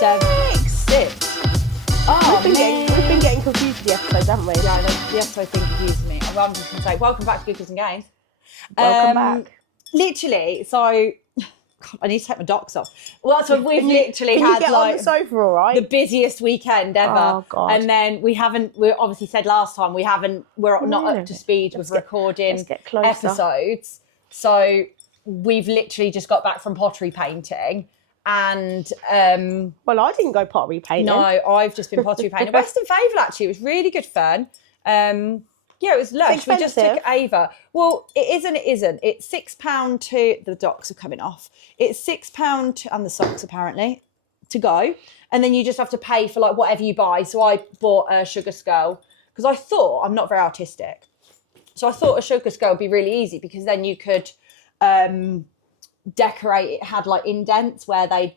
6. Oh, We've been getting confused with the episodes, haven't we? Yeah, the episode's been confusing me. I'm just going to say, welcome back to Googles and Games. Welcome back. Literally, so... God, I need to take my docs off. Well, so we've literally can had you get like on the sofa, all right? the busiest weekend ever. Oh, God. And then we obviously said last time, we're not up to speed with recording episodes. So we've literally just got back from pottery painting. And well, I didn't go pottery painting. No, I've just been pottery painting. Western Fable, actually, it was really good fun. Yeah, it was lush. We just took Ava. Well, it is and it isn't. It's £6 to the docks are coming off. It's £6 and the socks apparently to go, and then you just have to pay for like whatever you buy. So I bought a sugar skull because I thought I'm not very artistic, so I thought a sugar skull would be really easy because then you could decorate. It had like indents where they.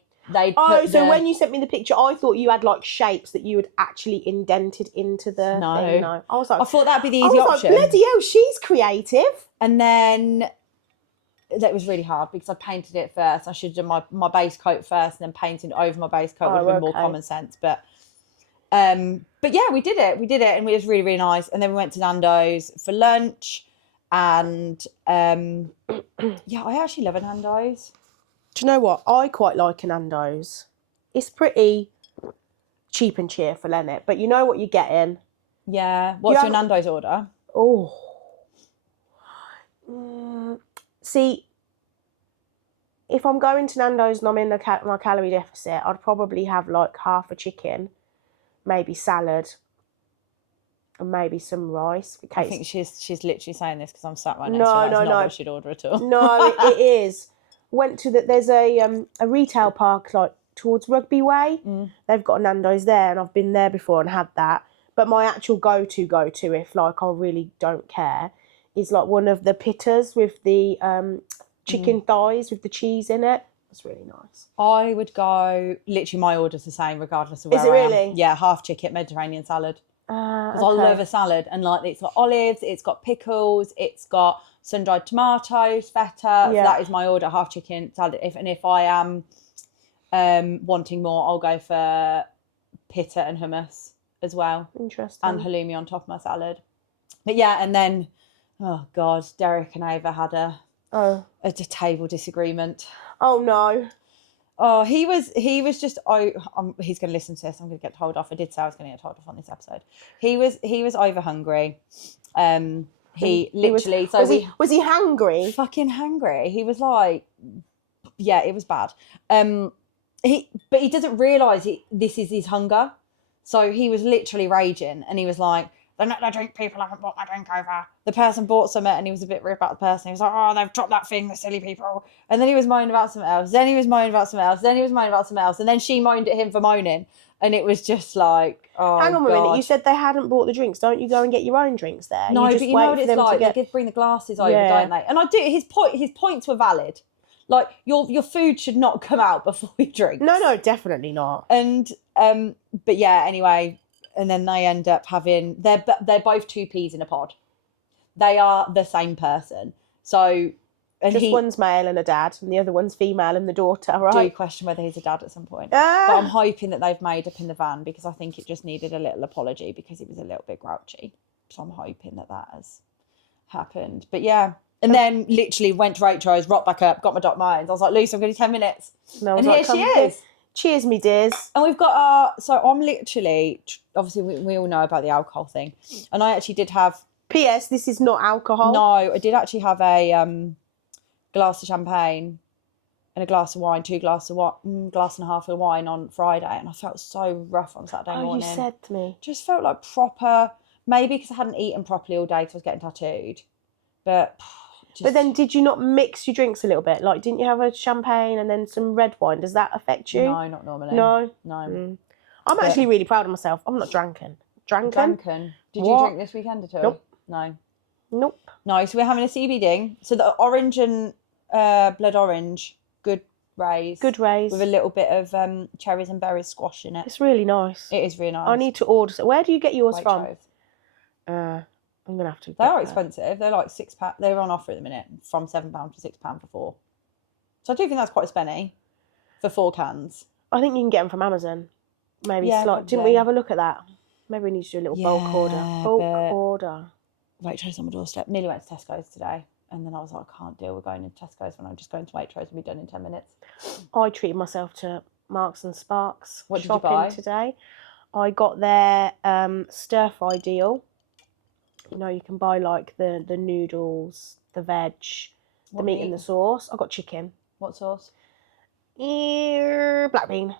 So when you sent me the picture, I thought you had like shapes that you had actually indented into the thing. No. I was like, I thought that'd be the easy option. Like, bloody hell, she's creative. And then that was really hard because I painted it first. I should have done my base coat first and then painted over my base coat would have been more common sense. But yeah, we did it, and it was really, really nice. And then we went to Nando's for lunch, and yeah, I actually love a Nando's. Do you know what? I quite like a Nando's. It's pretty cheap and cheerful, isn't it? But you know what you're getting. Yeah. What's your Nando's order? Oh. See, if I'm going to Nando's and I'm in my calorie deficit, I'd probably have like half a chicken, maybe salad, and maybe some rice. I think she's literally saying this because I'm sat right next to her. That's not what she'd order at all. No, it is. Went to there's a retail park like towards Rugby Way. They've got a Nando's there, and I've been there before and had that. But my actual go to if like I really don't care is like one of the pittas with the chicken thighs with the cheese in it. It's really nice. I would go. Literally, my order's the same regardless of where I am. Is it really? Yeah, half chicken Mediterranean salad. Because I love a salad, and like it's got olives, it's got pickles, it's got sun-dried tomatoes, feta. Yeah. So that is my order: half chicken salad. If I am wanting more, I'll go for pitta and hummus as well. Interesting. And halloumi on top of my salad. But yeah, and then oh god, Derek and Ava had a table disagreement. Oh no. Oh, he was just. He's going to listen to this. I'm going to get told off. I did say I was going to get told off on this episode. He was over hungry. He literally. Was he hangry? Fucking hangry. He was like, yeah, it was bad. But he doesn't realise this is his hunger. So he was literally raging, and he was like, the drink people haven't bought my drink over. The person bought something, and he was a bit rude about the person. He was like, oh, they've dropped that thing, the silly people. And then he was moaning about something else. Then he was moaning about something else. Then he was moaning about something else. And then she moaned at him for moaning. And it was just like, oh, hang on a minute. You said they hadn't bought the drinks. Don't you go and get your own drinks there? No, but you know what it's like. They bring the glasses over, don't they? And I do. His points were valid. Like your food should not come out before you drink. No, definitely not. And but yeah, anyway. And then they end up having they're both two peas in a pod. They are the same person. So and just one's male and a dad, and the other one's female and the daughter. Right? I do question whether he's a dad at some point. But I'm hoping that they've made up in the van because I think it just needed a little apology because he was a little bit grouchy. So I'm hoping that has happened. But yeah. And then literally went to Rachel's, rocked back up, got my Doc Martens. I was like, Lucy, I'm going to do 10 minutes. And here she is. Cheers, me dears. And we've got so I'm literally, obviously we all know about the alcohol thing. And I actually did have... P.S. This is not alcohol. No, I did actually have a glass of champagne and a glass of wine, glass and a half of wine on Friday. And I felt so rough on Saturday morning. You said to me. Just felt like proper, maybe because I hadn't eaten properly all day because I was getting tattooed. But then did you not mix your drinks a little bit? Like, didn't you have a champagne and then some red wine? Does that affect you? No, not normally. No? No. I'm actually really proud of myself. I'm not dranken. Dranken? Did you drink this weekend at all? Nope. No. Nope. No, so we're having a CBD. So the orange and blood orange, good raise. Good raise. With a little bit of cherries and berries squash in it. It's really nice. It is really nice. I need to order. Where do you get yours Waitrose. from? I'm going to have to. They are expensive. They're like £6. They're on offer at the minute from £7 to £6 for 4. So I do think that's quite a spenny for 4 cans. I think you can get them from Amazon. Maybe Yeah, Didn't we probably. have a look at that? Maybe we need to do a little bulk order. Yeah, Bulk but- order. Waitrose on my doorstep. Nearly went to Tesco's today. And then I was like, I can't deal with going into Tesco's when I'm just going to Waitrose and be done in 10 minutes. I treated myself to Marks and Sparks What did you shopping buy? today. I got their stir fry deal. You know, you can buy like the noodles, the veg, the meat and the sauce. I got chicken. What sauce? Black bean.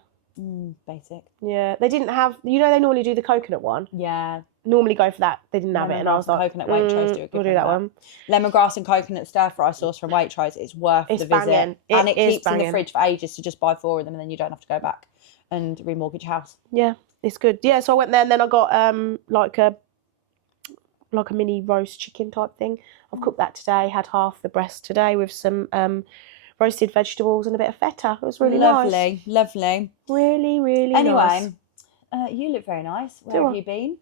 Basic. Yeah, they didn't have. You know, they normally do the coconut one. Yeah. Normally go for that. They didn't have it, and I was like, coconut Waitrose do a good we'll do that one. Lemongrass and coconut stir fry sauce from Waitrose. It's worth the visit, banging. and it keeps in banging. the fridge for ages. To just buy 4 of them, and then you don't have to go back and remortgage your house. Yeah, it's good. Yeah, so I went there, and then I got like a mini roast chicken type thing. I've cooked that today. Had half the breast today with some roasted vegetables and a bit of feta. It was really nice. Lovely. Really, really Anyway, nice. you look very nice. Where have you been?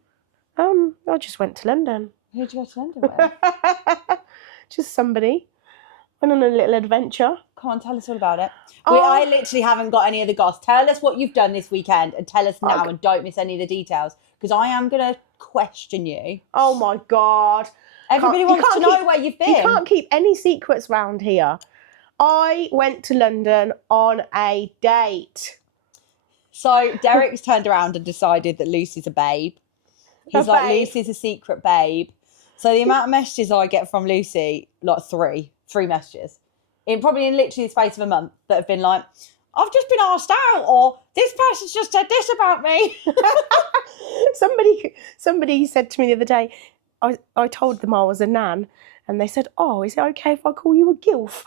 I just went to London. Who'd you go to London with? Just somebody. Went on a little adventure. Come on, tell us all about it. I literally haven't got any of the goss. Tell us what you've done this weekend and tell us now and don't miss any of the details because I am going to question you. Oh my God. Everybody wants to know where you've been. You can't keep any secrets round here. I went to London on a date. So Derek's turned around and decided that Lucy's a babe. He's like, Lucy's a secret babe. So the amount of messages I get from Lucy, like three messages, probably in literally the space of a month, that have been like, I've just been asked out, or this person's just said this about me. Somebody said to me the other day, I told them I was a nan, and they said, oh, is it okay if I call you a gilf?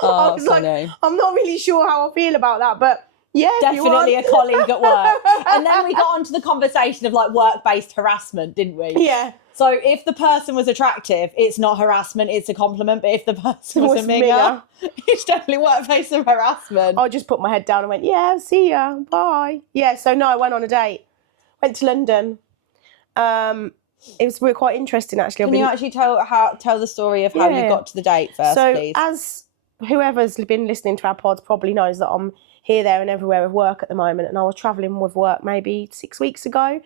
I was funny. like, I'm not really sure how I feel about that, but yeah, definitely a colleague at work. And then we got onto the conversation of like work-based harassment, didn't we? Yeah. So if the person was attractive, it's not harassment, it's a compliment. But if the person was a minger, it's definitely work-based harassment. I just put my head down and went, yeah, see ya, bye. Yeah, so no, I went on a date. Went to London. It was quite interesting, actually. Can you actually tell the story of how you got to the date first, please? So as whoever's been listening to our pods probably knows that I'm here, there and everywhere with work at the moment, and I was travelling with work maybe 6 weeks ago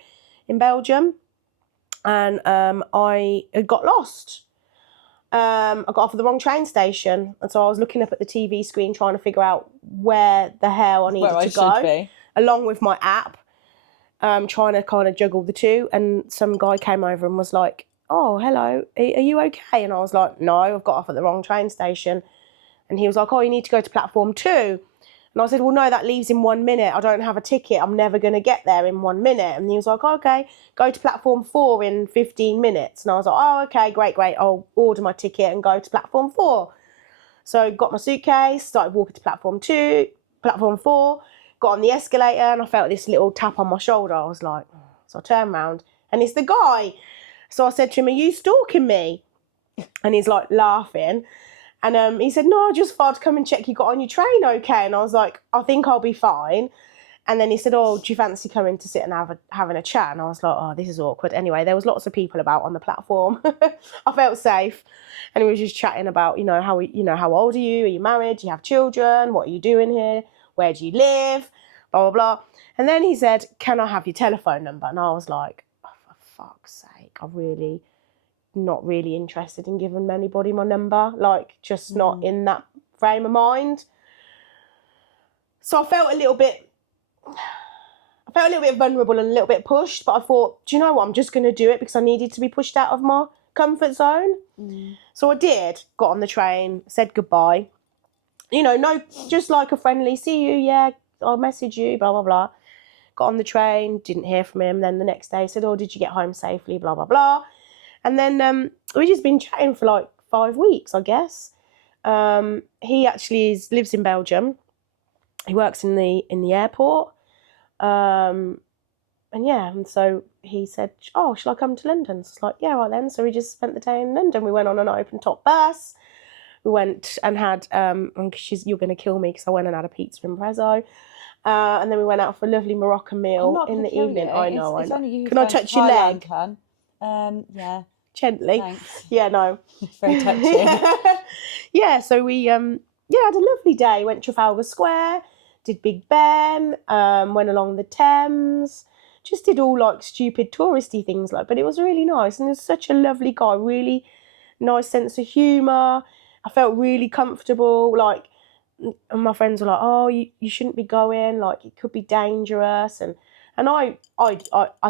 in Belgium, and I had got lost. I got off at the wrong train station, and so I was looking up at the TV screen trying to figure out where the hell I needed to go, along with my app, trying to kind of juggle the two, and some guy came over and was like, oh, hello, are you okay? And I was like, no, I've got off at the wrong train station. And he was like, oh, you need to go to platform 2. And I said, well, no, that leaves in 1 minute. I don't have a ticket. I'm never going to get there in 1 minute. And he was like, oh, okay, go to platform 4 in 15 minutes. And I was like, oh, okay, great. I'll order my ticket and go to platform 4. So got my suitcase, started walking to platform 4, got on the escalator, and I felt this little tap on my shoulder. I was like, so I turned around and it's the guy. So I said to him, are you stalking me? And he's like laughing. And he said, no, I just thought I'd come and check you got on your train okay. And I was like, I think I'll be fine. And then he said, oh, do you fancy coming to sit and having a chat? And I was like, oh, this is awkward. Anyway, there was lots of people about on the platform. I felt safe. And we were just chatting about, how old are you? Are you married? Do you have children? What are you doing here? Where do you live? Blah, blah, blah. And then he said, can I have your telephone number? And I was like, oh, for fuck's sake, not really interested in giving anybody my number, just not in that frame of mind. So I felt a little bit vulnerable and a little bit pushed, but I thought, do you know what, I'm just going to do it because I needed to be pushed out of my comfort zone. So I did, got on the train, said goodbye, just like a friendly, see you, yeah, I'll message you, blah, blah, blah. Got on the train, didn't hear from him. Then the next day said, oh, did you get home safely, blah, blah, blah. And then we've just been chatting for 5 weeks, I guess. He actually lives in Belgium. He works in the airport. And so he said, oh, shall I come to London? So it's like, yeah, right then. So we just spent the day in London. We went on an open top bus. We went and had, you're going to kill me because I went and had a pizza in Prezzo. And then we went out for a lovely Moroccan meal in the evening. You. I know. Can I touch your leg? Yeah. Gently. Thanks. Yeah, no. It's very touching. Yeah, so we had a lovely day. Went to Trafalgar Square, did Big Ben, went along the Thames, just did all like stupid touristy things but it was really nice, and he was such a lovely guy, really nice sense of humour. I felt really comfortable, and my friends were like, oh, you shouldn't be going, like it could be dangerous, and I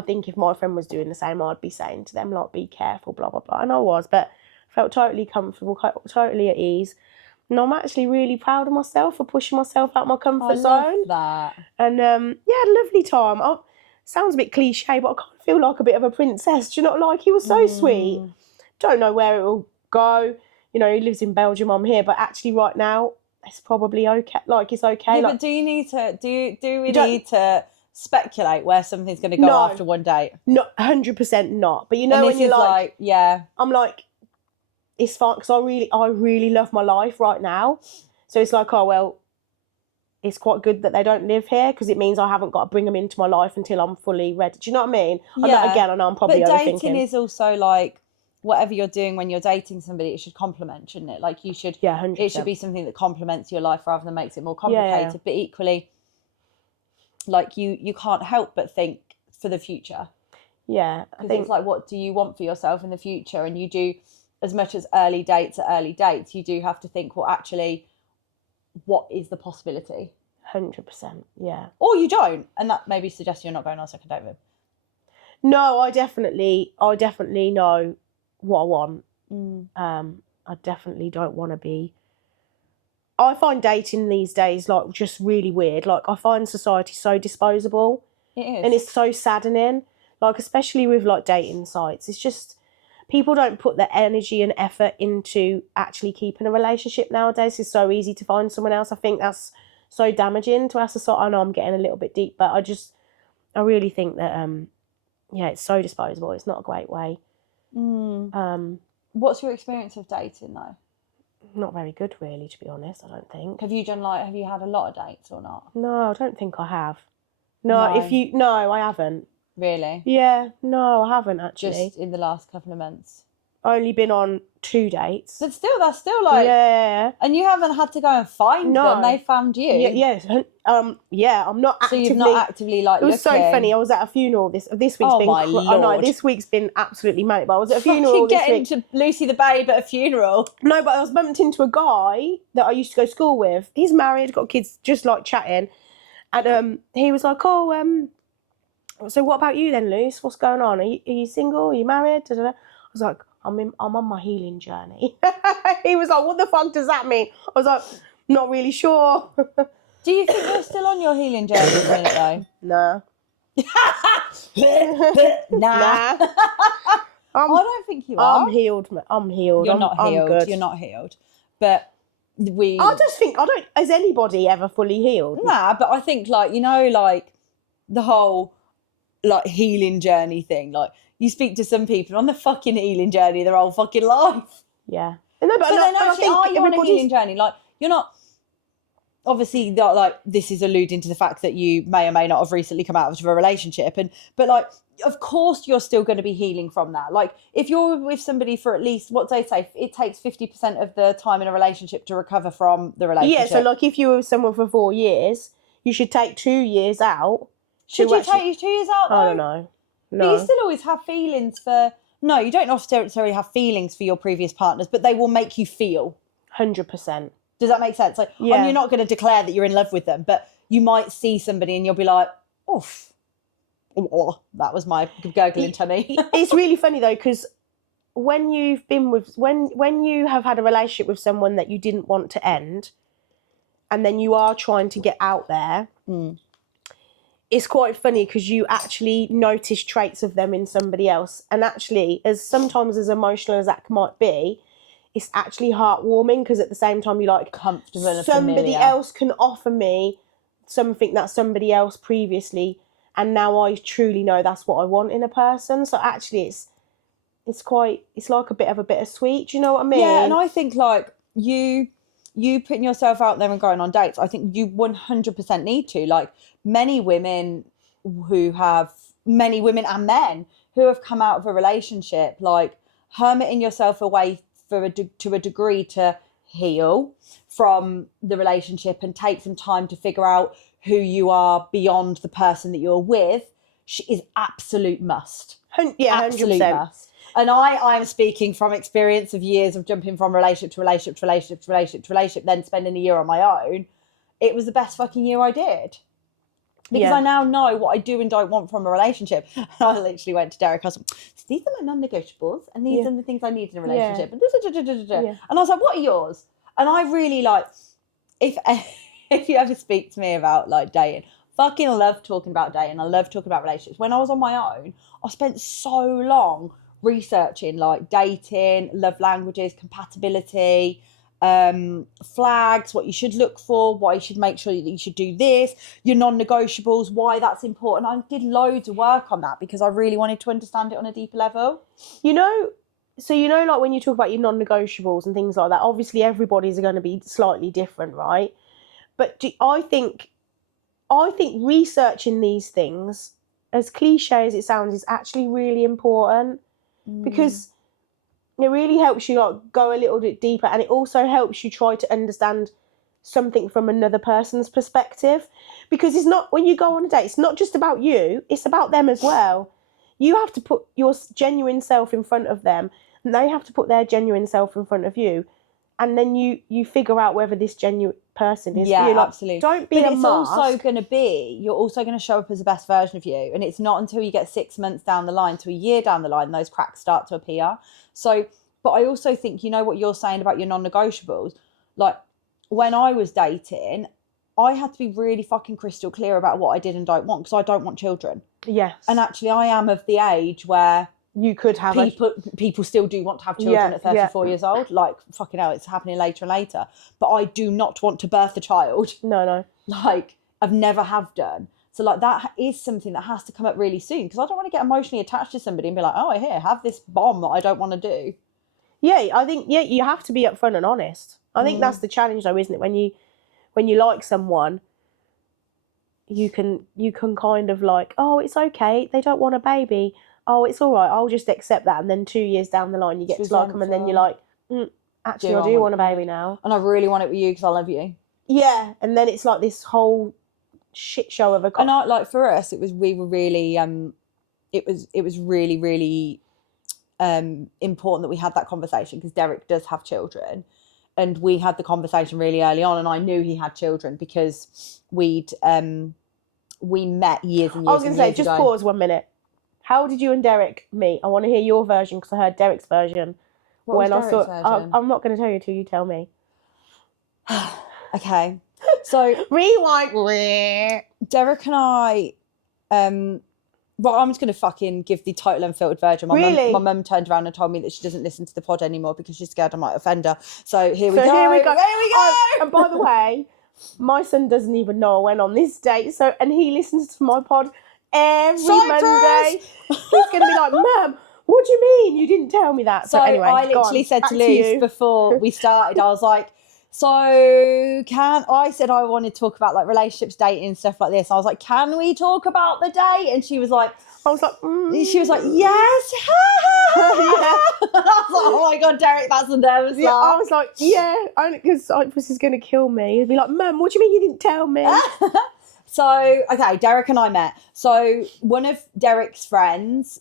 think if my friend was doing the same, I'd be saying to them like, be careful, blah blah blah, and I was, but felt totally comfortable, totally at ease. And I'm actually really proud of myself for pushing myself out my comfort zone. That. And yeah, had a lovely time. Sounds a bit cliche, but I kind of feel like a bit of a princess. Do you not like? He was so sweet. Don't know where it will go. You know, he lives in Belgium. I'm here, but actually, right now, it's probably okay. Like it's okay. Yeah, like, but do you need to? Do we need to speculate where something's going to go after one date? Not 100% not. But you know, and when you're like, yeah, I'm like, it's fine because I really love my life right now. So it's like, oh well, it's quite good that they don't live here because it means I haven't got to bring them into my life until I'm fully ready. Do you know what I mean? Yeah. I know I'm probably but overthinking. Dating is also like whatever you're doing when you're dating somebody, it should complement, shouldn't it? Like you should. Yeah, 100%. It should be something that complements your life rather than makes it more complicated. Yeah. But equally, like you can't help but think for the future. Yeah, I think it's like, what do you want for yourself in the future? And you do, as much as early dates, you do have to think, well, actually, what is the possibility? 100%, yeah. Or you don't, and that maybe suggests you're not going on a second date with him. No, I definitely know what I want. I definitely don't want to be. I find dating these days like just really weird. Like I find society so disposable. It is, and it's so saddening. Like especially with like dating sites, it's just people don't put the energy and effort into actually keeping a relationship nowadays. It's so easy to find someone else. I think that's so damaging to our society. I know I'm getting a little bit deep, but I really think that yeah, it's so disposable. It's not a great way. What's your experience of dating though? Not very good, really, to be honest. I don't think. Have you had a lot of dates or not? No, I don't think I have. No, I haven't. Really? Yeah, no, I haven't actually. Just in the last couple of months. Only been on 2 dates. But still, that's still like... Yeah. And you haven't had to go and find them. They found you. Yes. Yeah, I'm not actively... So you've not actively like looking. It was so funny. I was at a funeral this week's been... Lord. I know, this week's been absolutely manic. But I was at a funeral this week. Getting to Lucy the Babe at a funeral. No, but I was bumped into a guy that I used to go to school with. He's married, got kids, just like chatting. And he was like, oh, so what about you then, Luce? What's going on? Are you single? Are you married? Da, da, da. I was like, I'm on my healing journey. He was like, what the fuck does that mean? I was like, not really sure. Do you think you're still on your healing journey at the minute though? Nah. Nah. I don't think you are. I'm healed. I'm healed. You're not healed. I'm good. You're not healed. But I just think, has anybody ever fully healed? Nah, but I think like, you know, like the whole like healing journey thing, like you speak to some people on the fucking healing journey their whole fucking life. Yeah. No, but then actually, are you on a healing journey? Like, you're not, obviously, like, this is alluding to the fact that you may or may not have recently come out of a relationship. But like, of course, you're still going to be healing from that. Like, if you're with somebody for at least, what they say, it takes 50% of the time in a relationship to recover from the relationship. Yeah, so like if you were with someone for 4 years, you should take 2 years out. Should you take 2 years out, though? I don't know. No. But you still always have feelings for... No, you don't necessarily have feelings for your previous partners, but they will make you feel. 100%. Does that make sense? Like, yeah. And you're not going to declare that you're in love with them, but you might see somebody and you'll be like, oof. Oh, that was my gurgling tummy. It's really funny, though, because when you've been with... When you have had a relationship with someone that you didn't want to end, and then you are trying to get out there... It's quite funny because you actually notice traits of them in somebody else. And actually, sometimes as emotional as that might be, it's actually heartwarming because at the same time you're like, comfortable and somebody else can offer me something that somebody else previously, and now I truly know that's what I want in a person. So actually it's like a bit of a bittersweet. Do you know what I mean? Yeah, and I think like you putting yourself out there and going on dates, I think you 100% need to. Like many women and men who have come out of a relationship, like hermiting yourself away to a degree to heal from the relationship and take some time to figure out who you are beyond the person that you're with is absolute must. Yeah, 100%. Absolute must. And I am speaking from experience of years of jumping from relationship to relationship to relationship to relationship to relationship, then spending a year on my own. It was the best fucking year I did. Because I now know what I do and don't want from a relationship. And I literally went to Derek. I was like, these are my non-negotiables, and these are the things I need in a relationship. And I was like, what are yours? And I really like, if you ever speak to me about like dating, fucking love talking about dating. I love talking about relationships. When I was on my own, I spent so long researching like dating, love languages, compatibility, flags, what you should look for, why you should make sure that you should do this, your non-negotiables, why that's important. I did loads of work on that because I really wanted to understand it on a deeper level. So like when you talk about your non-negotiables and things like that, obviously everybody's going to be slightly different, right? But I think researching these things, as cliche as it sounds, is actually really important because it really helps you like go a little bit deeper, and it also helps you try to understand something from another person's perspective, because it's not, when you go on a date, it's not just about you, it's about them as well. You have to put your genuine self in front of them, and they have to put their genuine self in front of you, and then you figure out whether this genuine person is yeah, you. Like, absolutely. don't be but a it's mask. also going to be, you're also going to show up as the best version of you, and it's not until you get 6 months down the line to a year down the line those cracks start to appear. So, but I also think, you know what you're saying about your non-negotiables, like when I was dating, I had to be really fucking crystal clear about what I did and don't want, because I don't want children. Yes. And actually I am of the age where you could have people still do want to have children at 34 years old. Like, fucking hell, it's happening later and later. But I do not want to birth a child. No. Like, I've never have done. So, like, that is something that has to come up really soon, because I don't want to get emotionally attached to somebody and be like, oh, here, have this bomb that I don't want to do. Yeah, I think, you have to be upfront and honest. I think that's the challenge, though, isn't it? When you like someone, you can kind of like, oh, it's okay, they don't want a baby. Oh, it's all right, I'll just accept that. And then 2 years down the line, you get to like them, and then you're like, actually, I do want a baby now. And I really want it with you because I love you. Yeah, and then it's like this whole shit show of a... And like for us, we were really, it was really, really important that we had that conversation, because Derek does have children, and we had the conversation really early on, and I knew he had children because we met years and years. I was going to say, just pause 1 minute. How did you and Derek meet? I want to hear your version, because I heard Derek's version. I'm not going to tell you till you tell me. Okay, so rewind. Derek and I, well, I'm just going to fucking give the total unfiltered version. My mum turned around and told me that she doesn't listen to the pod anymore because she's scared I might offend her. So here we go. There we go. And by the way, my son doesn't even know I went on this date. So, and he listens to my pod every Monday. He's going to be like, Mum, what do you mean you didn't tell me that? So anyway, I literally said to Luce before we started, I was like, I said I wanted to talk about like relationships, dating and stuff like this. I was like, can we talk about the date? And she was like, she was like, yes. Yeah. I was like, oh my God, Derek, that's the nervous laugh. I was like, yeah, because Cyprus is going to kill me. He'd be like, Mum, what do you mean you didn't tell me? So, okay, Derek and I met. So one of Derek's friends,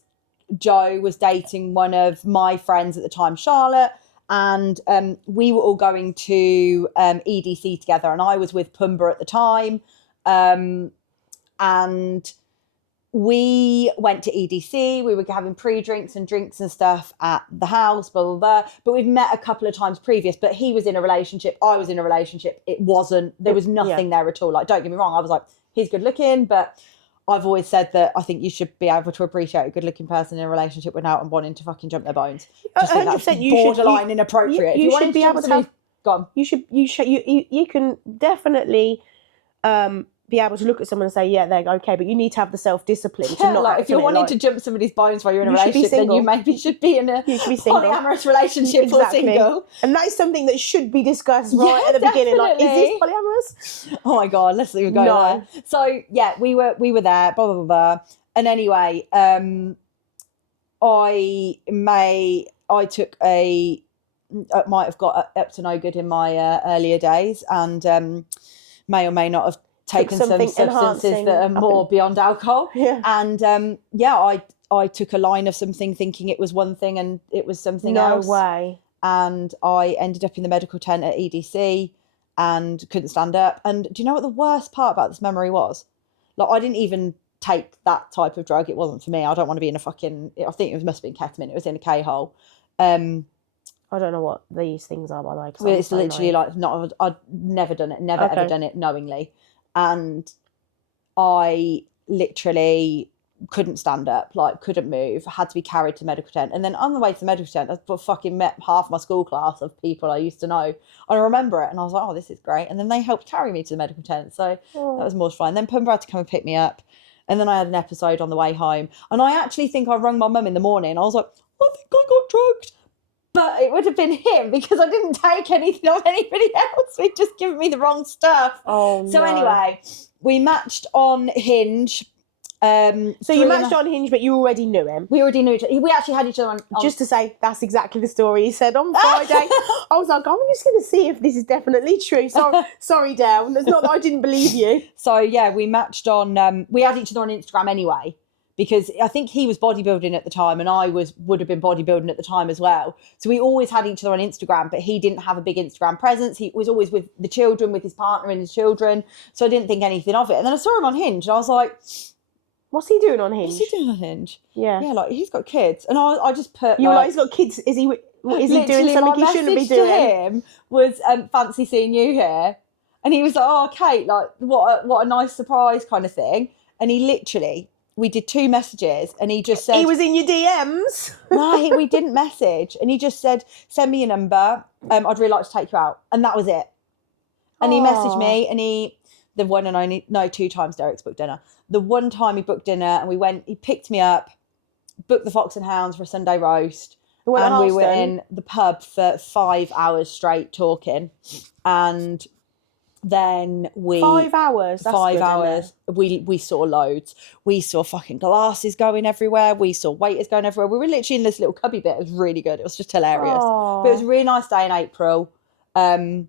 Joe, was dating one of my friends at the time, Charlotte. And we were all going to EDC together, and I was with Pumba at the time. And we went to EDC. We were having pre-drinks and drinks and stuff at the house, blah, blah, blah. But we've met a couple of times previous, but he was in a relationship. I was in a relationship. There was nothing there at all. Like, don't get me wrong. I was like, he's good looking, but I've always said that I think you should be able to appreciate a good-looking person in a relationship without wanting to fucking jump their bones. Just think that's borderline inappropriate. You should be able to have... Go on. You can definitely be able to look at someone and say, yeah, they're okay, but you need to have the self-discipline to not like, if you're wanting to jump somebody's bones while you're in a relationship, then you maybe should be in a polyamorous relationship or single. And that is something that should be discussed at the beginning. Like, is this polyamorous? Oh my God, let's even go there. So yeah, we were there, blah, blah, blah, blah. And anyway, I took a might have got up to no good in my earlier days, and may or may not have taken some substances enhancing. that are more beyond alcohol. Yeah. And I took a line of something thinking it was one thing and it was something else. No way. And I ended up in the medical tent at EDC and couldn't stand up. And do you know what the worst part about this memory was? Like, I didn't even take that type of drug. It wasn't for me. I don't want to be in a fucking, I think it must have been ketamine. It was in a K-hole. I don't know what these things are, by the way. Well, it's literally like I'd never done it, never ever done it knowingly. And I literally couldn't stand up, like couldn't move, had to be carried to medical tent. And then on the way to the medical tent, I fucking met half my school class of people I used to know. And I remember it and I was like, oh, this is great. And then they helped carry me to the medical tent. So that was more fun. Then Pumba had to come and pick me up. And then I had an episode on the way home. And I actually think I rung my mum in the morning. I was like, I think I got drugged. But it would have been him because I didn't take anything off anybody else. He'd just given me the wrong stuff. Oh, no. So anyway, we matched on Hinge. So you matched on Hinge, but you already knew him. We already knew each other. We actually had each other on... Just to say, that's exactly the story he said on Friday. I was like, I'm just going to see if this is definitely true. Sorry, Dale. It's not that I didn't believe you. So, yeah, we matched on... we had each other on Instagram anyway, because I think he was bodybuilding at the time and I would have been bodybuilding at the time as well. So we always had each other on Instagram, but he didn't have a big Instagram presence. He was always with the children, with his partner and his children. So I didn't think anything of it. And then I saw him on Hinge and I was like... What's he doing on Hinge? What's he doing on Hinge? Yeah. Yeah, like, he's got kids. And I just put... You were like, he's got kids. Is he doing something he shouldn't be doing? To him was, fancy seeing you here. And he was like, oh, Kate, like, what a nice surprise kind of thing. And he literally... We did 2 messages and he just said... He was in your DMs? No, we didn't message. And he just said, send me your number. I'd really like to take you out. And that was it. And he messaged me and the one and only... No, 2 times Derek's booked dinner. The one time he booked dinner and we went... He picked me up, booked the Fox and Hounds for a Sunday roast. And we were in the pub for 5 hours straight talking. And... Then 5 hours. That's 5 good, hours. We saw loads. We saw fucking glasses going everywhere. We saw waiters going everywhere. We were literally in this little cubby bit. It was really good. It was just hilarious. Aww. But it was a really nice day in April. And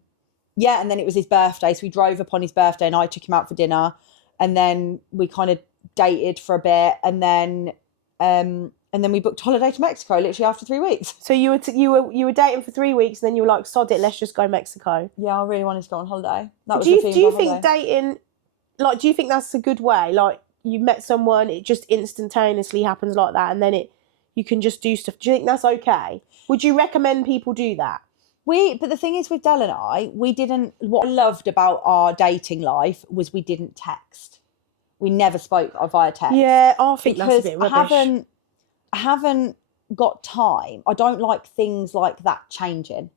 then it was his birthday. So we drove up on his birthday and I took him out for dinner. And then we kind of dated for a bit. And then we booked holiday to Mexico literally after 3 weeks. So you were dating for 3 weeks, and then you were like, sod it, let's just go Mexico. Yeah, I really wanted to go on holiday. Do you think dating, like, do you think that's a good way? Like, you met someone, it just instantaneously happens like that, and then you can just do stuff. Do you think that's okay? Would you recommend people do that? But the thing is with Del and I, what I loved about our dating life was we didn't text. We never spoke via text. Yeah, I think that's a bit rubbish. I haven't got time. I don't like things like that changing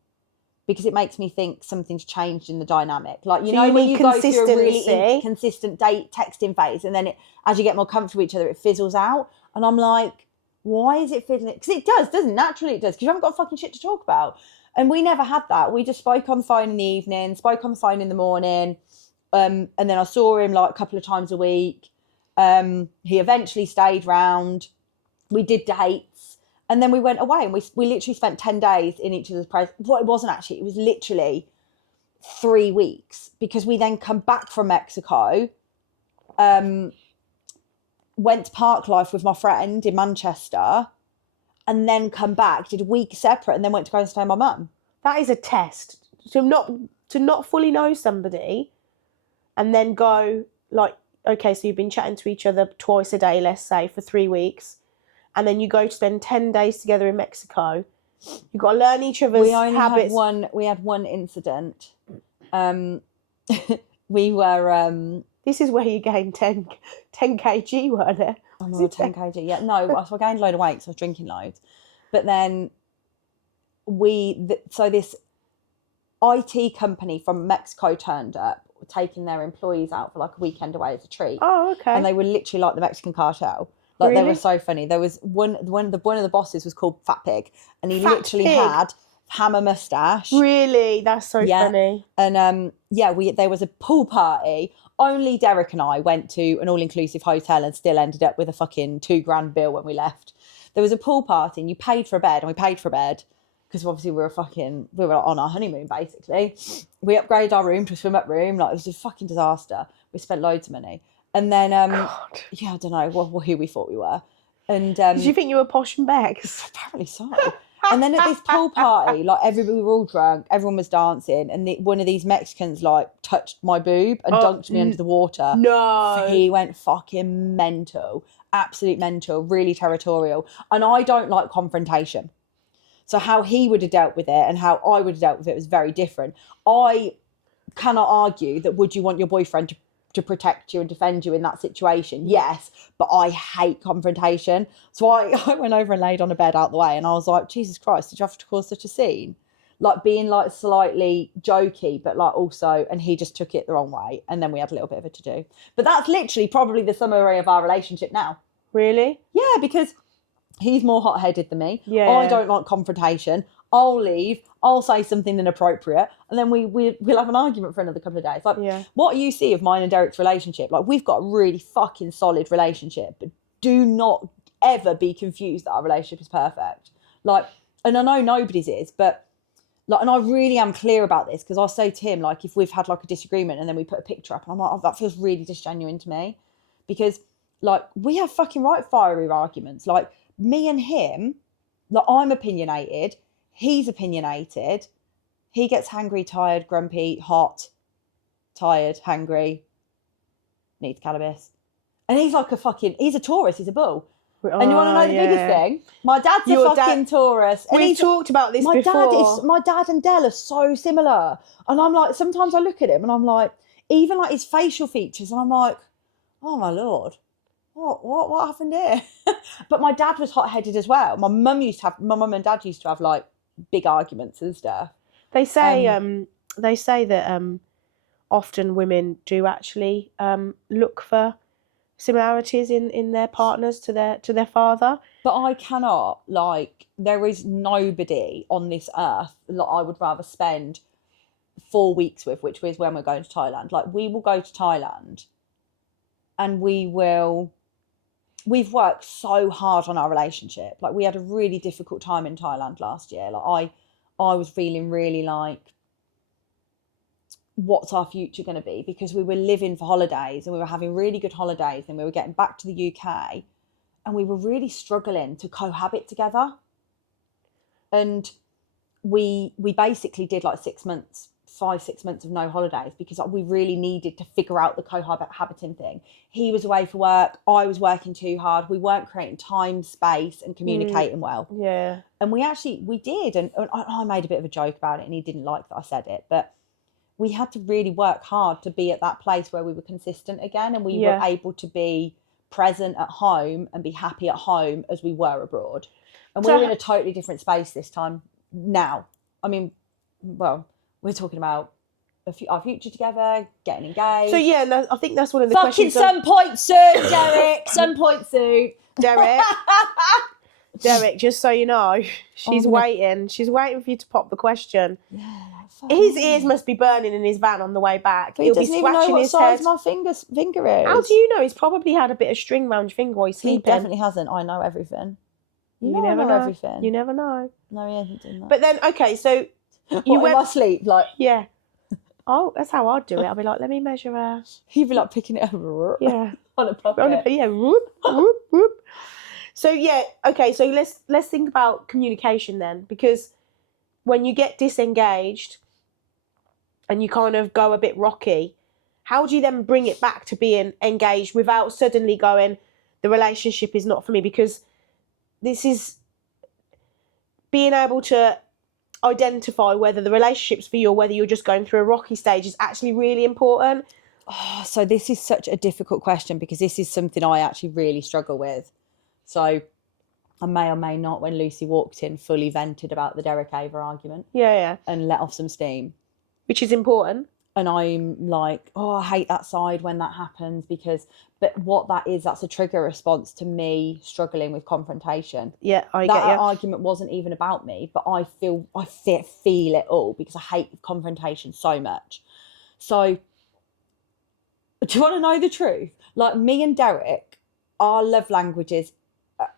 because it makes me think something's changed in the dynamic. Like, when you go through a really consistent texting phase and then as you get more comfortable with each other, it fizzles out. And I'm like, why is it fizzling? Because it does, doesn't it? Naturally it does, because you haven't got fucking shit to talk about. And we never had that. We just spoke on the phone in the evening, spoke on the phone in the morning. And then I saw him like a couple of times a week. He eventually stayed round. We did dates and then we went away and we literally spent 10 days in each other's place. Well, it wasn't actually, it was literally 3 weeks because we then come back from Mexico, went to Park Life with my friend in Manchester and then come back, did a week separate and then went to go and stay with my mum. That is a test. To not fully know somebody and then go like, okay, so you've been chatting to each other twice a day, let's say, for 3 weeks. And then you go to spend 10 days together in Mexico. You've got to learn each other's habits. We had one incident. We were... This is where you gained 10 kg, weren't it? Oh, no, 10 kg, yeah. No, so I gained a load of weight, so I was drinking loads. But then so this IT company from Mexico turned up, taking their employees out for like a weekend away as a treat. Oh, okay. And they were literally like the Mexican cartel. Like, really? They were so funny. There was one of the bosses was called Fat Pig, and he literally had hammer mustache. Really, that's so funny. And there was a pool party. Only Derek and I went to an all-inclusive hotel and still ended up with a fucking $2,000 bill when we left. There was a pool party, and you paid for a bed, and we paid for a bed because obviously we were on our honeymoon basically. We upgraded our room to a swim up room. Like, it was a fucking disaster. We spent loads of money. And then, God. yeah, I don't know who we thought we were. And Did you think you were posh and bags? apparently so. And then at this pool party, like, we were all drunk, everyone was dancing, and one of these Mexicans, like, touched my boob and dunked me under the water. No. He went fucking mental, absolute mental, really territorial. And I don't like confrontation. So how he would have dealt with it and how I would have dealt with it was very different. I cannot argue that would you want your boyfriend to protect you and defend you in that situation? Yes, but I hate confrontation. So I went over and laid on a bed out the way, and I was like, Jesus Christ, did you have to cause such a scene? Like, being like slightly jokey, but like also, and he just took it the wrong way. And then we had a little bit of a to-do. But that's literally probably the summary of our relationship now. Really? Yeah, because he's more hot-headed than me. Yeah. I don't like confrontation. I'll leave. I'll say something inappropriate, and then we'll have an argument for another couple of days. Like, what you see of mine and Derek's relationship, like, we've got a really fucking solid relationship, but do not ever be confused that our relationship is perfect. Like, and I know nobody's is, but like, and I really am clear about this, because I'll say to him, like, if we've had like a disagreement and then we put a picture up, and I'm like, oh, that feels really disgenuine to me, because like, we have fucking right fiery arguments. Like, me and him, like, I'm opinionated. He's opinionated. He gets hangry, tired, grumpy, hot, tired, hangry, needs cannabis. And he's like he's a Taurus, he's a bull. And you want to know the biggest thing? My dad's a fucking Taurus. And we've talked about this before. My dad and Dell are so similar. And I'm like, sometimes I look at him and I'm like, even like his facial features, and I'm like, oh my Lord. What happened here? But my dad was hot-headed as well. My mum and dad used to have like big arguments and stuff. They say that often women do actually look for similarities in their partners to their father. But I cannot, like, there is nobody on this earth that I would rather spend 4 weeks with, which is when we're going to Thailand. Like, we will go to Thailand and we've worked so hard on our relationship. Like, we had a really difficult time in Thailand last year. Like, I was feeling really like, what's our future going to be? Because we were living for holidays and we were having really good holidays, and we were getting back to the UK and we were really struggling to cohabit together. And we basically did like 6 months, 5-6 months of no holidays, because we really needed to figure out the cohabiting thing. He was away for work, I was working too hard, we weren't creating time, space and communicating well. Yeah. And we did, and I made a bit of a joke about it, and he didn't like that I said it, but we had to really work hard to be at that place where we were consistent again, and we were able to be present at home and be happy at home as we were abroad. And we're in a totally different space this time now. I mean, well, we're talking about our future together, getting engaged. So yeah, no, I think that's one of the fucking questions. Some point soon, Derek. Some point soon, Derek. Derek, just so you know, she's waiting. She's waiting for you to pop the question. Yeah, his ears must be burning in his van on the way back. He doesn't even know what size my finger is. How do you know? He's probably had a bit of string round your finger while he's sleeping. He definitely hasn't. I know everything. You never know everything. You never know. No, he hasn't done that. But then, okay, so you went in my sleep, like, yeah. Oh, that's how I'd do it. I'd be like, let me measure her. You'd be like picking it up. Yeah. On a puppet. Yeah. Whoop, whoop, whoop. So yeah, okay. So let's think about communication then, because when you get disengaged and you kind of go a bit rocky, how do you then bring it back to being engaged without suddenly going, the relationship is not for me? Because this is being able to identify whether the relationship's for you or whether you're just going through a rocky stage is actually really important. Oh, so this is such a difficult question, because this is something I actually really struggle with. So I may or may not, when Lucy walked in, fully vented about the Derek Ava argument. Yeah. And let off some steam. Which is important. And I'm like, oh, I hate that side when that happens, but what that is, that's a trigger response to me struggling with confrontation. Yeah, I get you. That argument wasn't even about me, but I feel it all, because I hate confrontation so much. So, do you want to know the truth? Like, me and Derek, our love languages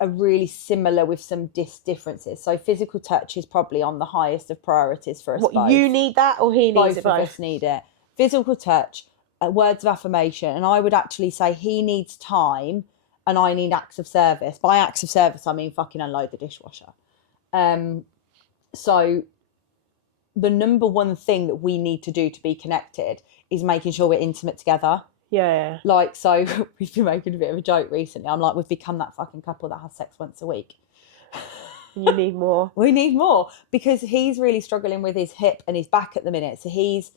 are really similar with some differences. So physical touch is probably on the highest of priorities for us What, both. you need that or he needs Both it of both? us need it. Physical touch, words of affirmation, and I would actually say he needs time and I need acts of service. By acts of service, I mean fucking unload the dishwasher. So the number one thing that we need to do to be connected is making sure we're intimate together. Yeah. Like, so we've been making a bit of a joke recently. I'm like, we've become that fucking couple that has sex once a week. You need more. We need more because he's really struggling with his hip and his back at the minute. So he's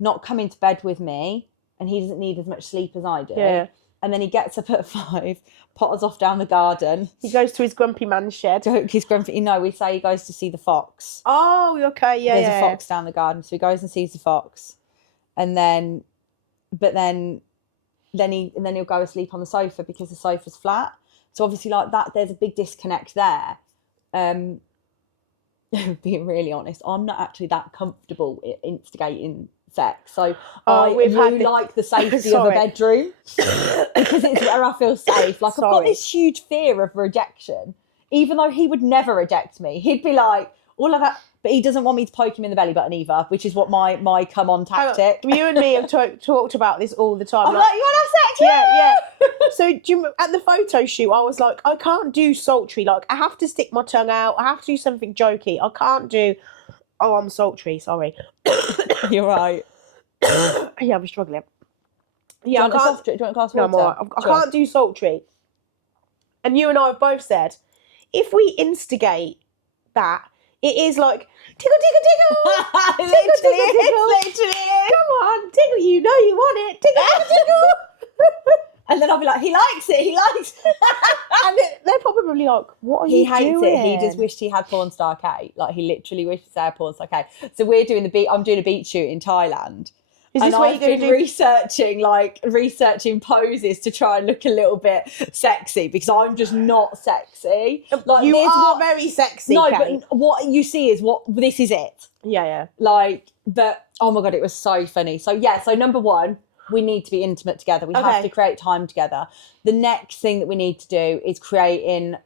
not coming to bed with me and he doesn't need as much sleep as I do. Yeah. And then he gets up at 5, potters off down the garden. He goes to his grumpy man's shed. He's grumpy. No, we say he goes to see the fox. Oh, okay, yeah. There's a fox down the garden. So he goes and sees the fox. And then, then he'll go asleep on the sofa because the sofa's flat. So obviously like that, there's a big disconnect there. Being really honest, I'm not actually that comfortable instigating sex. So I like the safety of a bedroom because it's where I feel safe. Like I've got this huge fear of rejection, even though he would never reject me. He'd be like, all of that. But he doesn't want me to poke him in the belly button either, which is what my come on tactic. You and me have talked about this all the time. I'm like, you want to have sex? Yeah. So do you, at the photo shoot, I was like, I can't do sultry. Like, I have to stick my tongue out. I have to do something jokey. I can't do, oh, I'm sultry. Sorry. You're right. Yeah, I'm struggling. Yeah, do you want a glass of water? No, I'm all right. I can't do sultry. And you and I have both said, if we instigate that, it is like, tickle, tickle, tickle. Tickle, tickle, tickle. Literally. Come on, tickle, you know you want it. Tickle, tickle, tickle. And then I'll be like, he likes it, he likes it. And they're probably like, what are you doing? He hates it. He just wished he had porn star Kate. Like, he literally wished he had porn star Kate. So I'm doing a beach shoot in Thailand. Is this where you're going to do... researching poses to try and look a little bit sexy because I'm just not sexy. Like, you are very sexy, No, Kate. but what you see is this is it. Yeah. Like, but, oh my God, it was so funny. So, yeah, so number one, we need to be intimate together. We have to create time together. The next thing that we need to do is creating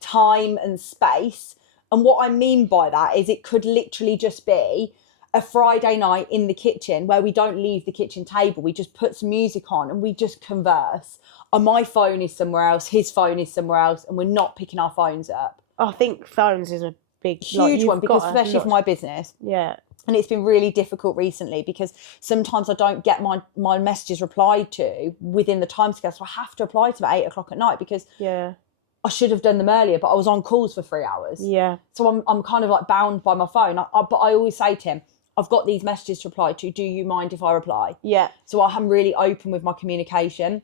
time and space. And what I mean by that is it could literally just be a Friday night in the kitchen where we don't leave the kitchen table. We just put some music on and we just converse. And my phone is somewhere else, his phone is somewhere else, and we're not picking our phones up. I think phones is a huge one, because especially for my business. Yeah. And it's been really difficult recently because sometimes I don't get my messages replied to within the time scale. So I have to reply to them at 8:00 at night because I should have done them earlier, but I was on calls for 3 hours. Yeah. So I'm kind of like bound by my phone. But I always say to him, I've got these messages to reply to. Do you mind if I reply? Yeah. So I'm really open with my communication.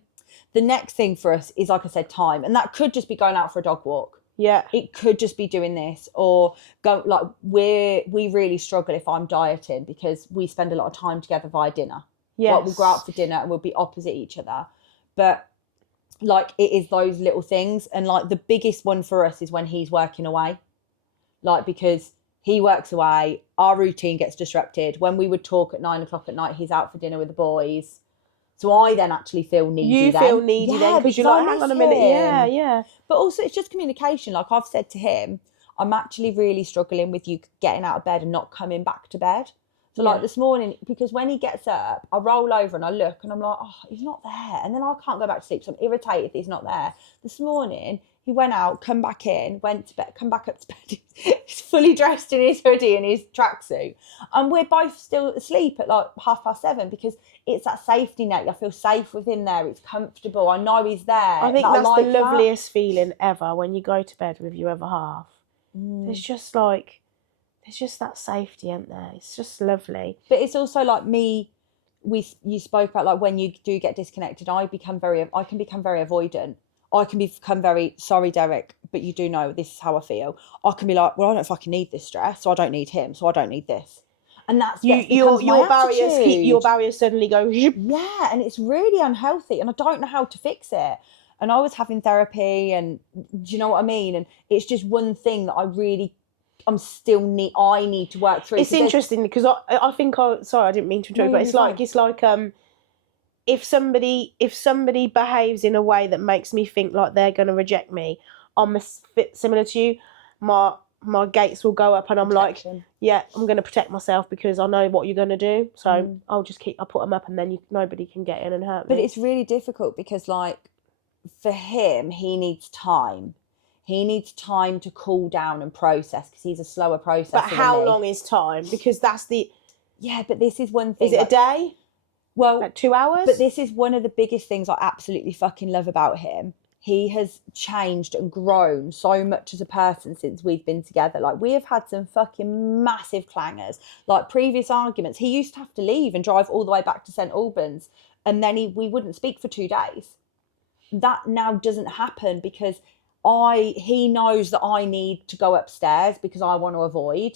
The next thing for us is, like I said, time. And that could just be going out for a dog walk. Yeah. It could just be doing this, or go like we really struggle if I'm dieting because we spend a lot of time together via dinner. Yeah. Like, we'll go out for dinner and we'll be opposite each other. But like, it is those little things. And like, the biggest one for us is when he's working away. Like, because he works away, our routine gets disrupted. When we would talk at 9:00 at night, he's out for dinner with the boys. So I then actually feel needy. You feel needy then because you're like, hang on a minute. Yeah. But also, it's just communication. Like, I've said to him, I'm actually really struggling with you getting out of bed and not coming back to bed. So like this morning, because when he gets up, I roll over and I look and I'm like, oh, he's not there. And then I can't go back to sleep. So I'm irritated that he's not there. This morning, he went out, come back in, went to bed, come back up to bed. He's fully dressed in his hoodie and his tracksuit. And we're both still asleep at like 7:30 because it's that safety net. I feel safe with him there. It's comfortable. I know he's there. I think that's the loveliest feeling ever when you go to bed with your other half. There's just that safety, isn't there? It's just lovely. But it's also like you spoke about like when you do get disconnected, I can become very avoidant. I can become very, sorry, Derek, but you do know this is how I feel. I can be like, well, I don't fucking need this stress, so I don't need him, so I don't need this. And that's your barriers suddenly go. Yeah, and it's really unhealthy, and I don't know how to fix it. And I was having therapy, and do you know what I mean? And it's just one thing that I need to work through. It's interesting because I think sorry, I didn't mean to interrupt, but it's like if somebody behaves in a way that makes me think like they're going to reject me, I'm similar to you. My gates will go up, and I'm Protection. like, yeah, I'm going to protect myself because I know what you're going to do. So I'll put them up, and then nobody can get in and hurt me. But it's really difficult because, like, for him, he needs time. He needs time to cool down and process because he's a slower processor. But how long is time? Because that's the... Yeah, but this is one thing. Is it a day? Well, like 2 hours? But this is one of the biggest things I absolutely fucking love about him. He has changed and grown so much as a person since we've been together. Like, we have had some fucking massive clangers. Like, previous arguments. He used to have to leave and drive all the way back to St Albans, and then we wouldn't speak for 2 days. That now doesn't happen because he knows that I need to go upstairs because I want to avoid.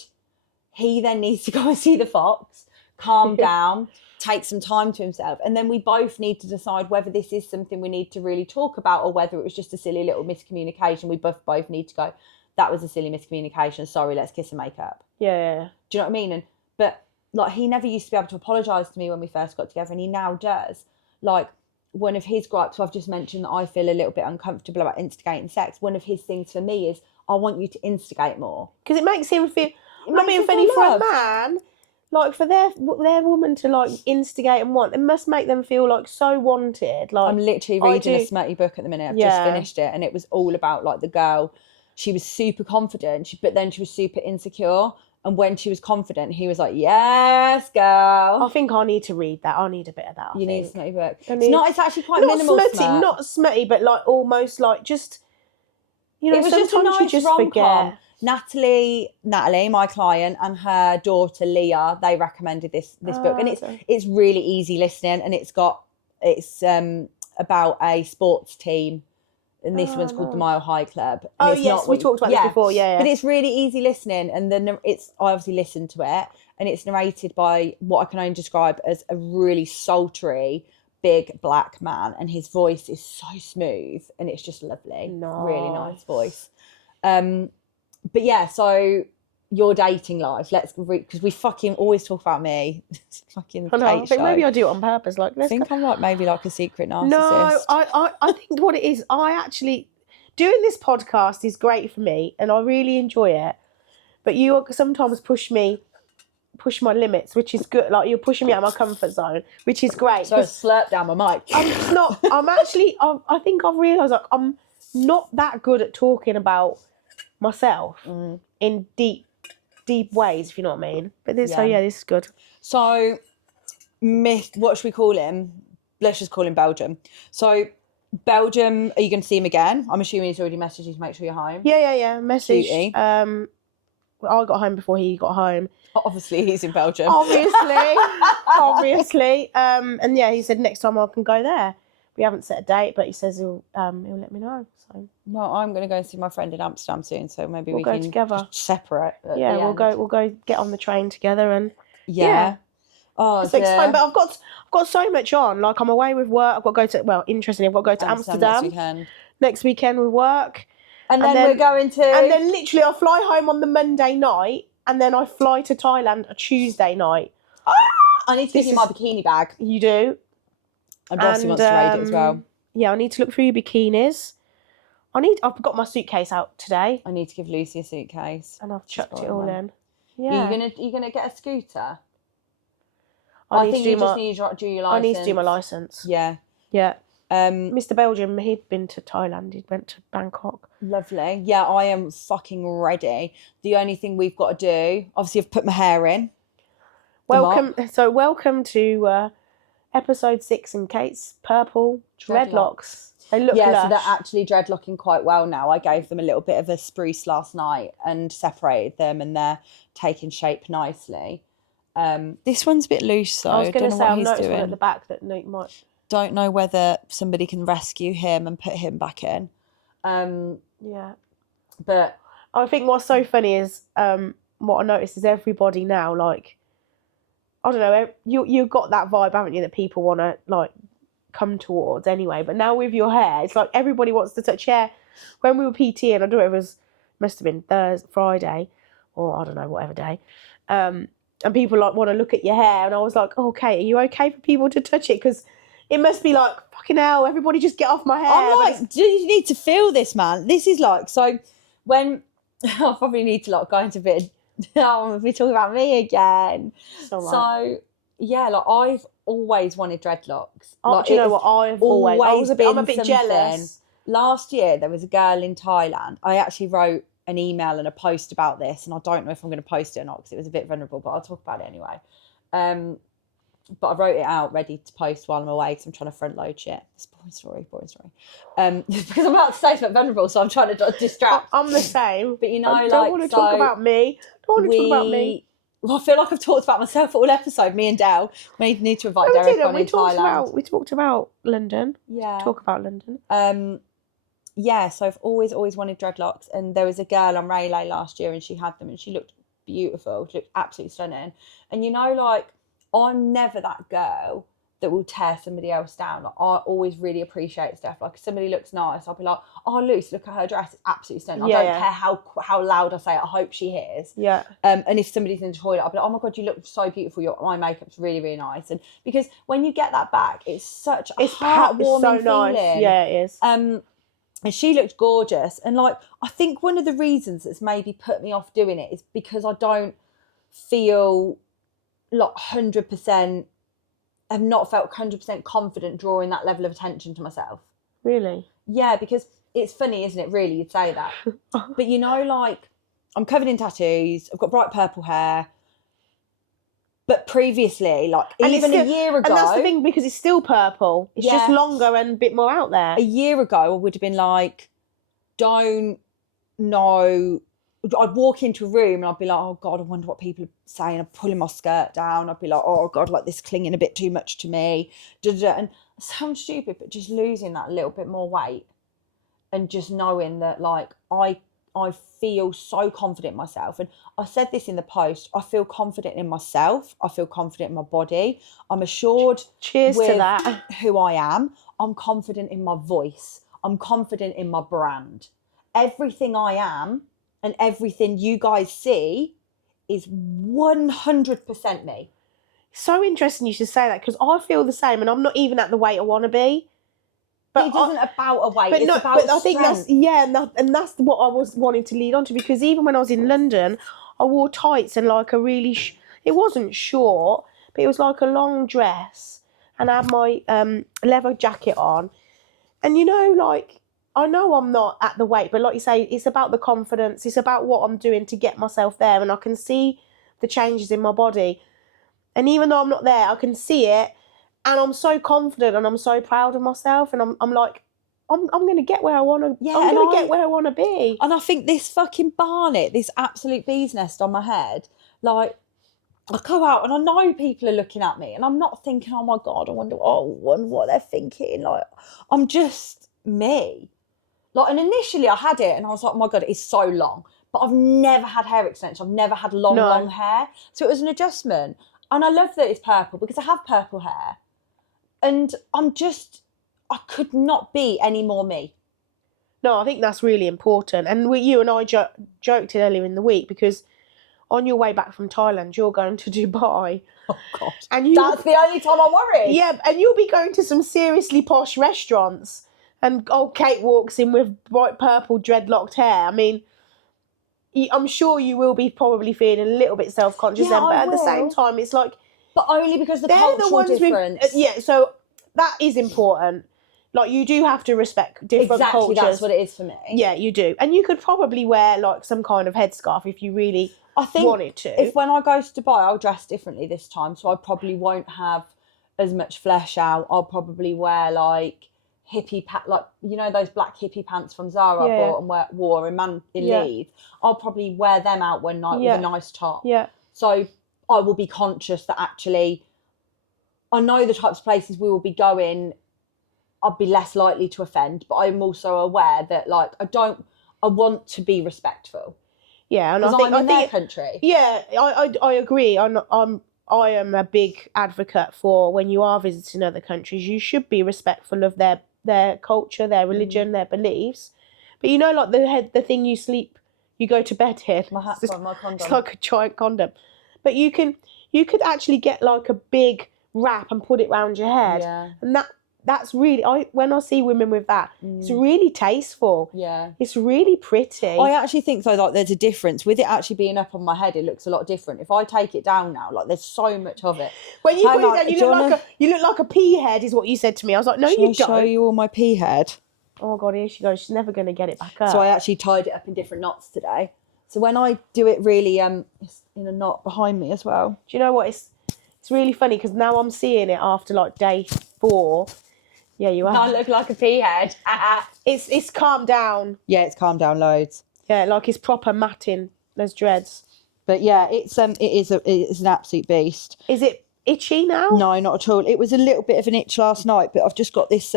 He then needs to go and see the fox, calm down, take some time to himself. And then we both need to decide whether this is something we need to really talk about or whether it was just a silly little miscommunication. We both need to go, that was a silly miscommunication. Sorry, let's kiss and make up. Yeah. Do you know what I mean? But like, he never used to be able to apologise to me when we first got together, and he now does. Like, one of his gripes, I've just mentioned that I feel a little bit uncomfortable about instigating sex. One of his things for me is, I want you to instigate more. Because it makes him feel... Not being funny for a man, like, for their woman to, like, instigate and want, it must make them feel, like, so wanted. Like, I'm literally reading a smutty book at the minute. I've just finished it, and it was all about, like, the girl. She was super confident, but then she was super insecure. And when she was confident, he was like, yes, girl. I think I need to read that. I need a bit of that. You need a smutty book. It's actually quite not minimal smutty, smut. not smutty, but, like, almost, like, just, you know, it was sometimes just a nice you just rom-com. forget. Natalie, my client, and her daughter Leah, they recommended this book, and it's really easy listening, and it's about a sports team, and this one's called the Mile High Club. And we talked about this before, yeah. But it's really easy listening, and then I obviously listened to it, and it's narrated by what I can only describe as a really sultry, big black man, and his voice is so smooth, and it's just lovely. Really nice voice. But yeah, so your dating life, because we fucking always talk about me. Fucking I know, I think maybe I do it on purpose. Like, I think I'm like maybe like a secret narcissist. No, I think what it is, I actually, doing this podcast is great for me, and I really enjoy it. But you sometimes push my limits, which is good. Like, you're pushing me out of my comfort zone, which is great. So I slurp down my mic. I'm just not. I think I've realised, like, I'm not that good at talking about myself in deep ways, if you know what I mean. But this is good. So, what should we call him? Let's just call him Belgium. So, Belgium, are you going to see him again? I'm assuming he's already messaged you to make sure you're home. Yeah. Message. I got home before he got home. Obviously, he's in Belgium. Obviously. And yeah, he said next time I can go there. We haven't set a date, but he says he'll let me know. So, well, I'm going to go and see my friend in Amsterdam soon, so maybe we'll we go can together. Separate. We'll go get on the train together and Oh, it's exciting. But I've got so much on. Like, I'm away with work. I've got to go to interestingly, I've got to go to Amsterdam next weekend with work, and then we're going to. And then literally, I fly home on the Monday night, and then I fly to Thailand a Tuesday night. I need to give you my bikini bag. You do. And Rossi wants to raid it as well. Yeah, I need to look through your bikinis. I've got my suitcase out today. I need to give Lucy a suitcase. And I've chucked it all in. Yeah. Are you gonna get a scooter? I think you just need to do your license. I need to do my license. Yeah. Yeah. Mr. Belgium, he'd been to Thailand. He went to Bangkok. Lovely. Yeah, I am fucking ready. The only thing we've got to do, obviously, I've put my hair in. Welcome to episode 6 and Kate's purple dreadlocks. They look lush. So they're actually dreadlocking quite well now. I gave them a little bit of a spruce last night and separated them, and they're taking shape nicely. This one's a bit loose, though. I was going to say, I've noticed doing. One at the back that Nate might... Don't know whether somebody can rescue him and put him back in. Yeah. But I think what's so funny is what I noticed is everybody now, like, I don't know, you got that vibe, haven't you, that people want to, like, come towards anyway. But now with your hair, it's like everybody wants to touch hair. When we were PTing, I don't know, it must have been Friday, or I don't know, whatever day. And people, like, want to look at your hair. And I was like, okay, are you okay for people to touch it? Because it must be like, fucking hell, everybody just get off my hair. I'm But like, do you need to feel this, man? This is like, so when I probably need to like go into a bit. Oh, we're talking about me again. it's all right. So yeah, like I've always wanted dreadlocks. Oh, Like, do you know it's what? I've always I'm a been bit something. jealous. Last year there was a girl in Thailand. I actually wrote an email and a post about this, and I don't know if I'm going to post it or not because it was a bit vulnerable, but I'll talk about it anyway. But I wrote it out ready to post while I'm away because I'm trying to front load shit. It's boring story. Because I'm about to say something vulnerable, so I'm trying to distract. I'm the same. But you know, I don't want to talk about me. Well, I feel like I've talked about myself all episode. Me and Dale. We need to invite no, Derek we didn't. on in Thailand. We talked about London. Yeah. Talk about London. Yeah. So I've always wanted dreadlocks, and there was a girl on Raylay last year, and she had them, and she looked beautiful. She looked absolutely stunning. And you know, like, I'm never that girl that will tear somebody else down. Like, I always really appreciate stuff. Like, if somebody looks nice, I'll be like, "Oh, Lucy, look at her dress; it's absolutely stunning." I don't care how loud I say it. I hope she hears. Yeah. And if somebody's in the toilet, I'll be like, "Oh my god, you look so beautiful. My makeup's really, really nice." And because when you get that back, it's such a heartwarming feeling. Yeah, it is. And she looked gorgeous. And like, I think one of the reasons that's maybe put me off doing it is because I don't feel like 100%. I've not felt 100% confident drawing that level of attention to myself. Really? Yeah, because it's funny, isn't it? Really, you'd say that. But you know, like, I'm covered in tattoos. I've got bright purple hair. But previously, like, even a year ago... And that's the thing, because it's still purple. It's just longer and a bit more out there. A year ago, I would have been like, don't know... I'd walk into a room and I'd be like, oh God, I wonder what people are saying. I'm pulling my skirt down. I'd be like, oh God, like this clinging a bit too much to me. And it sounds stupid, but just losing that little bit more weight and just knowing that, like, I feel so confident in myself. And I said this in the post, I feel confident in myself. I feel confident in my body. I'm assured Cheers with to that. who I am. I'm confident in my voice. I'm confident in my brand. Everything I am and everything you guys see is 100% me. So interesting you should say that, because I feel the same, and I'm not even at the weight I want to be. But it isn't about a weight, it's about strength. I think that's what I was wanting to lead on to, because even when I was in London, I wore tights and like a really, it wasn't short, but it was like a long dress, and I had my leather jacket on, and you know, like, I know I'm not at the weight, but like you say, it's about the confidence. It's about what I'm doing to get myself there. And I can see the changes in my body. And even though I'm not there, I can see it. And I'm so confident and I'm so proud of myself. And I'm like, I'm going to get where I want to. Yeah, I'm going to get where I want to be. And I think this fucking barnet, this absolute bee's nest on my head, like, I go out and I know people are looking at me and I'm not thinking, oh my God, I wonder what they're thinking. Like, I'm just me. Like, and initially I had it and I was like, oh my God, it's so long. But I've never had hair extensions. I've never had long hair. So it was an adjustment. And I love that it's purple because I have purple hair. And I could not be any more me. No, I think that's really important. And you and I joked earlier in the week, because on your way back from Thailand, you're going to Dubai. Oh, God. And that's the only time I worry. Yeah, and you'll be going to some seriously posh restaurants. And old Kate walks in with bright purple dreadlocked hair. I mean, I'm sure you will be probably feeling a little bit self-conscious then, but at the same time, it's like... But only because the cultural difference. So that is important. Like, you do have to respect different cultures. That's what it is for me. Yeah, you do. And you could probably wear, like, some kind of headscarf if you really wanted to. If when I go to Dubai, I'll dress differently this time, so I probably won't have as much flesh out. I'll probably wear, like... hippie like, you know, those black hippie pants from Zara I bought and wore in Leeds. I'll probably wear them out one night with a nice top. Yeah. So I will be conscious that actually I know the types of places we will be going, I'll be less likely to offend, but I'm also aware that, like, I want to be respectful. Yeah, and I'm in their country. Yeah, I agree. I am a big advocate for, when you are visiting other countries, you should be respectful of their culture, their religion, their beliefs. But you know, like the thing you go to bed in. My hat's on, my condom. It's like a giant condom. But you could actually get like a big wrap and put it round your head. Yeah. And that's really, when I see women with that, it's really tasteful. Yeah. It's really pretty. I actually think though, like there's a difference with it actually being up on my head. It looks a lot different. If I take it down now, like there's so much of it. When you Hang put on, it down, do you wanna- you look like a pea head, is what you said to me. I was like, no, Shall you I don't. show you all my pea head? Oh God, here she goes. She's never going to get it back up. So I actually tied it up in different knots today. So when I do it really, it's in a knot behind me as well. Do you know what? It's really funny because now I'm seeing it after like day 4. Yeah, you are. I look like a pea head. It's calmed down. Yeah, it's calmed down loads. Yeah, like it's proper matting. There's dreads. But yeah, it is an absolute beast. Is it itchy now? No, not at all. It was a little bit of an itch last night, but I've just got this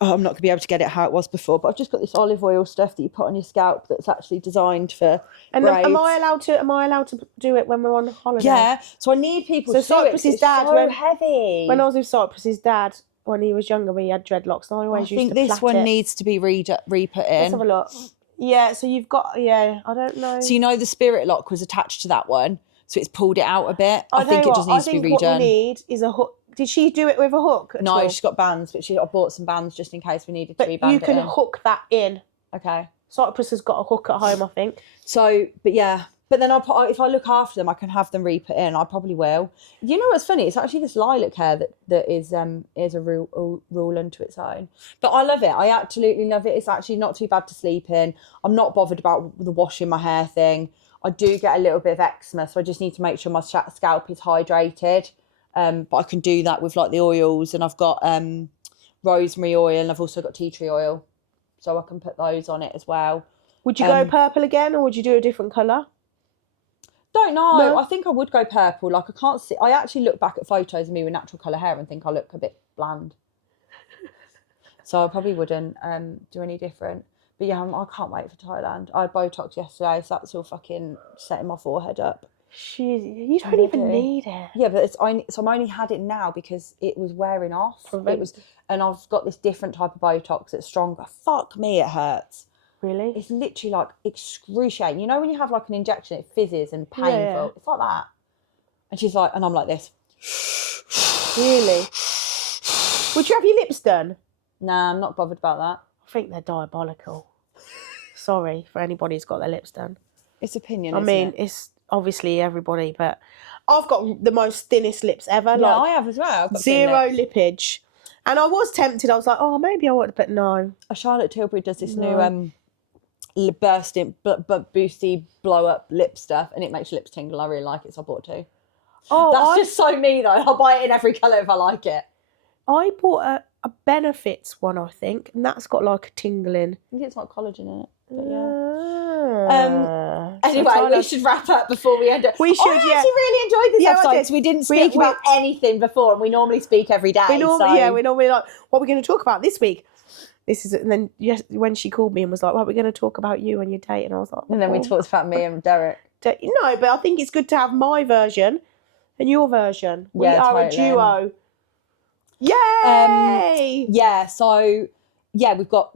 I'm not going to be able to get it how it was before, but I've just got this olive oil stuff that you put on your scalp that's actually designed for And braids. am I allowed to do it when we're on holiday? Yeah, so I need people So to do it. Cyprus's It's dad, so heavy. When I was with Cyprus's dad, when he was younger, he had dreadlocks, and I always used to think this plait one it. needs to be re-put in. Let's have a look. Yeah, so you've got, I don't know. So you know the spirit lock was attached to that one, so it's pulled it out a bit. I think it just needs to be redone. What we need is a hook. Did she do it with a hook? No, all? she's got bands, but I bought some bands just in case we needed But to reband you can it in. hook that in. Okay. Cyprus has got a hook at home, I think. So, but yeah. But then if I look after them, I can have them re-put in. I probably will. You know what's funny? It's actually this lilac hair that is a rule unto its own. But I love it. I absolutely love it. It's actually not too bad to sleep in. I'm not bothered about the washing my hair thing. I do get a little bit of eczema, so I just need to make sure my scalp is hydrated. But I can do that with like the oils, and I've got rosemary oil, and I've also got tea tree oil, so I can put those on it as well. Would you go purple again, or would you do a different colour? Don't know. No? I think I would go purple. Like I can't see. I actually look back at photos of me with natural colour hair and think I look a bit bland. So I probably wouldn't do any different. But yeah, I can't wait for Thailand. I had Botox yesterday, so that's all fucking setting my forehead up. You don't even need it. Yeah, but I'm only had it now because it was wearing off. And I've got this different type of Botox that's stronger. Fuck me, it hurts. Really? It's literally like excruciating. You know when you have like an injection, it fizzes and painful. Yeah. It's like that. And she's like, and I'm like this. Really? Would you have your lips done? Nah, I'm not bothered about that. I think they're diabolical. Sorry for anybody who's got their lips done. It's opinion. I mean, it's obviously everybody, but I've got the most thinnest lips ever. Yeah, like I have as well. I've got zero thin lips. lippage. And I was tempted. I was like, oh, maybe I would, but no. Charlotte Tilbury does this new bursting, boosty, blow up lip stuff, and it makes your lips tingle. I really like it, so I bought 2. Oh, That's just so me though. I'll buy it in every colour if I like it. I bought a Benefits one, I think, and that's got like a tingling. I think it's got collagen in it. But yeah. Anyway, we should wrap up before we end up. We should, I actually really enjoyed this episode because we didn't speak about anything before, and we normally speak every day. We normally like, what are we going to talk about this week? And then when she called me and was like, well, we're going to talk about you and your date, and I was like, and then we talked about me and Derek. No, but I think it's good to have my version and your version. We are a duo. Yay! We're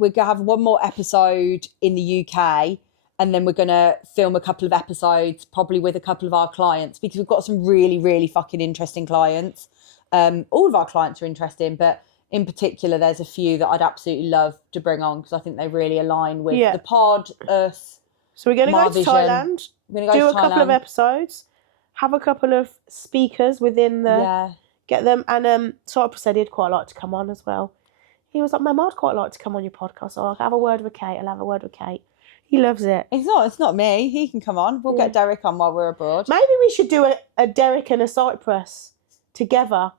gonna have one more episode in the UK, and then we're gonna film a couple of episodes, probably with a couple of our clients, because we've got some really, really fucking interesting clients. All of our clients are interesting, but in particular, there's a few that I'd absolutely love to bring on because I think they really align with the pod, us. So we're going to go to Thailand, do a couple of episodes, have a couple of speakers within the... Get them. And Cyprus said he'd quite like to come on as well. He was like, Mum, I'd quite like to come on your podcast. So I'll have a word with Kate. I'll have a word with Kate. He loves it. It's not me. He can come on. We'll get Derek on while we're abroad. Maybe we should do a Derek and a Cyprus together.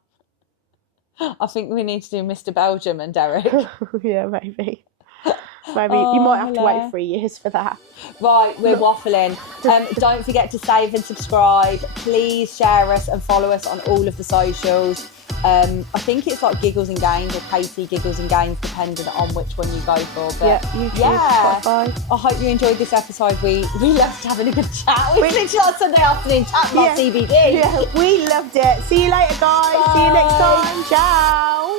I think we need to do Mr. Belgium and Derek. Yeah, maybe. Maybe you might have to wait 3 years for that. Right, we're waffling. Don't forget to save and subscribe. Please share us and follow us on all of the socials. I think it's like Giggles and Gains or Casey Giggles and Gains, depending on which one you go for. But YouTube, Spotify. I hope you enjoyed this episode. We loved having a good chat. We literally on Sunday afternoon chat about CBD. Yeah, we loved it. See you later, guys. Bye. See you next time. Ciao.